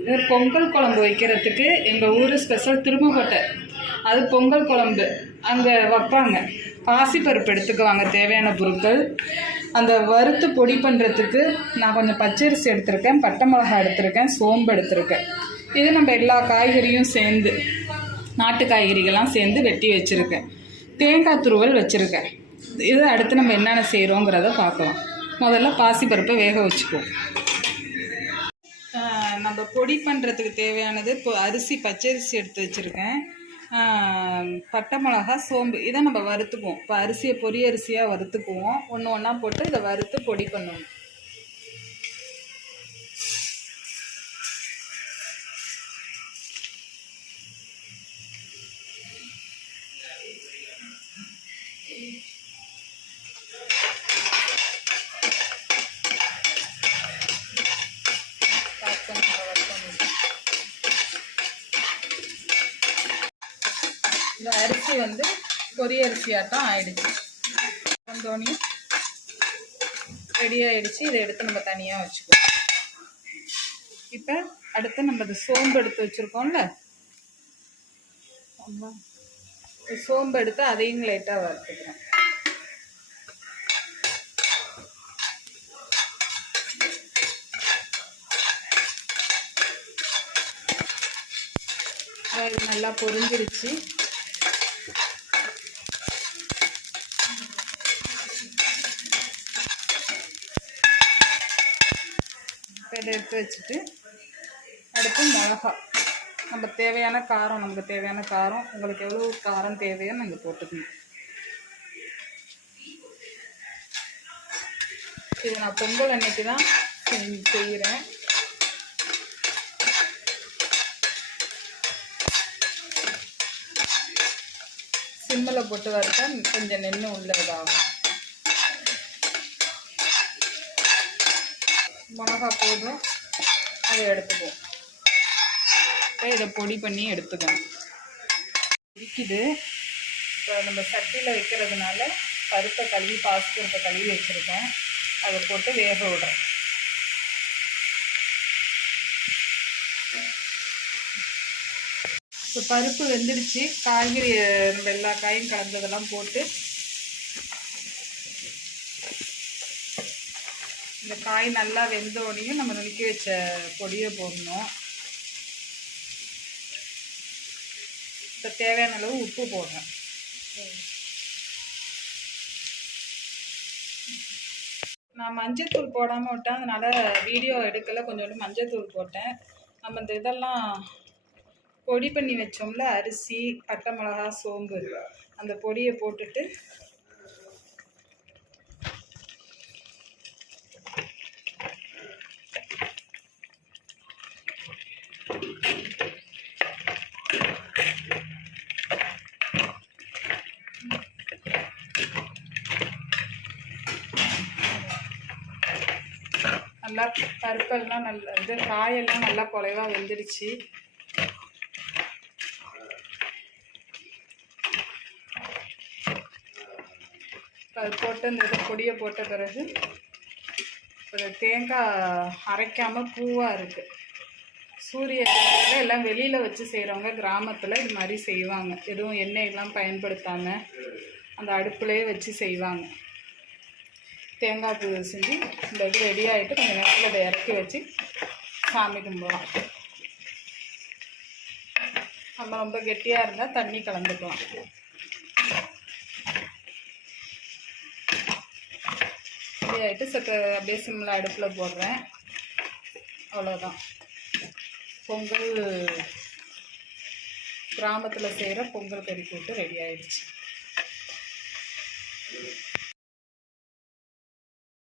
இது பொங்கல் குழம்பு வைக்கிறதுக்கு எங்கள் ஊர் ஸ்பெஷல் திருமக்கோட்டை அது பொங்கல் குழம்பு. அங்கே வைப்பாங்க. பாசிப்பருப்பு எடுத்துக்குவாங்க தேவையான பொருட்கள். அந்த வறுத்து பொடி பண்ணுறதுக்கு நான் கொஞ்சம் பச்சரிசி எடுத்திருக்கேன் பட்டை மிளகாய் எடுத்திருக்கேன் சோம்பு எடுத்திருக்கேன். இது நம்ம எல்லா காய்கறியும் சேர்ந்து நாட்டு காய்கறிகள்லாம் சேர்ந்து வெட்டி வச்சுருக்கேன். தேங்காய் துருவல் வச்சுருக்கேன். இது அடுத்து நம்ம என்னென்ன செய்கிறோங்கிறத பார்க்கலாம். முதல்ல பாசிப்பருப்பை வேக வச்சுக்குவோம். நம்ம பொடி பண்ணுறதுக்கு தேவையானது இப்போ அரிசி பச்சரிசி எடுத்து வச்சுருக்கேன். பட்டை மிளகா சோம்பு இதை நம்ம வறுத்துக்குவோம். இப்போ அரிசியை பொரிய அரிசியாக வறுத்துக்குவோம். ஒன்று ஒன்றா போட்டு இதை வறுத்து பொடி பண்ணணும். இந்த அரிசி வந்து பொரி அரிசியாட்டம் ஆயிடுச்சு. வந்தோடனே ரெடி ஆயிடுச்சு. இதை எடுத்து நம்ம தனியாக வச்சுக்குவோம். இப்போ அடுத்து நம்ம இந்த சோம்பு எடுத்து வச்சுருக்கோம்ல? சோம்பு எடுத்து அதையும் லைட்டாக வறுத்துக்கிறோம். இது நல்லா பொரிஞ்சிருச்சு. இப்போ எடுத்து வச்சுட்டு அடுத்து மிளகா. நம்ம தேவையான காரம் நமக்கு தேவையான காரம் உங்களுக்கு எவ்வளோ காரம் தேவையோ நீங்கள் போட்டுக்கணும். இது நான் பொங்கல் அன்னைக்கு தான் செய்கிறேன் சிம்மில் போட்டு வறுத்தா கொஞ்சம் நெண்ணு உள்ளதாகும். மிளகா போதும். அதை எடுத்துக்குவோம். இப்போ இதை பொடி பண்ணி எடுத்துக்கணும். இருக்குது இப்போ நம்ம சட்டியில் வைக்கிறதுனால பருப்பை கழுவி பாசிப்பருப்பை கழுவி வச்சுருக்கேன். அதை போட்டு வேக விடுறேன். இப்போ பருப்பு வெந்துடுச்சு காய்கறி நம்ம எல்லா காயும் கலந்ததெல்லாம் போட்டு இந்த காய் நல்லா வெந்தோடனையும் நம்ம நுணுக்கி வச்ச பொடியை போடணும். இப்போ தேவையான அளவு உப்பு போடுறேன். நான் மஞ்சத்தூள் போடாமல் விட்டேன். அதனால் வீடியோ எடுக்கலை. கொஞ்சோண்டு மஞ்சத்தூள் போட்டேன். நம்ம இந்த இதெல்லாம் பொடி பண்ணி வச்சோம்ல அரிசி பட்டை மிளகா சோம்பு அந்த பொடியை போட்டுட்டு நல்லா பருப்பெல்லாம் நல்லா இது காயெல்லாம் நல்லா குலைவாக வெந்துடுச்சு. அது போட்டு இந்த இதை பொடியை போட்ட பிறகு ஒரு தேங்காய் அரைக்காமல் பூவாக இருக்குது சூரிய எல்லாம் வெளியில் வச்சு செய்கிறவங்க கிராமத்தில் இது மாதிரி செய்வாங்க. எதுவும் எண்ணெயெல்லாம் பயன்படுத்தாமல் அந்த அடுப்புலேயே வச்சு செய்வாங்க. தேங்காய் பூ செஞ்சு இந்த இது ரெடி ஆகிட்டு கொஞ்சம் நேரத்தில் இதை இறக்கி வச்சு சாமி கும்பிடலாம். நம்ம ரொம்ப கெட்டியாக இருந்தால் தண்ணி கலந்துக்கலாம். ரெடி ஆகிட்டு சற்று அப்படியே சிம்மில் அடுப்பில் போடுறேன். அவ்வளோதான் பொங்கல் கிராமத்தில் செய்கிற பொங்கல் கறி கூட்டு ரெடி ஆகிடுச்சு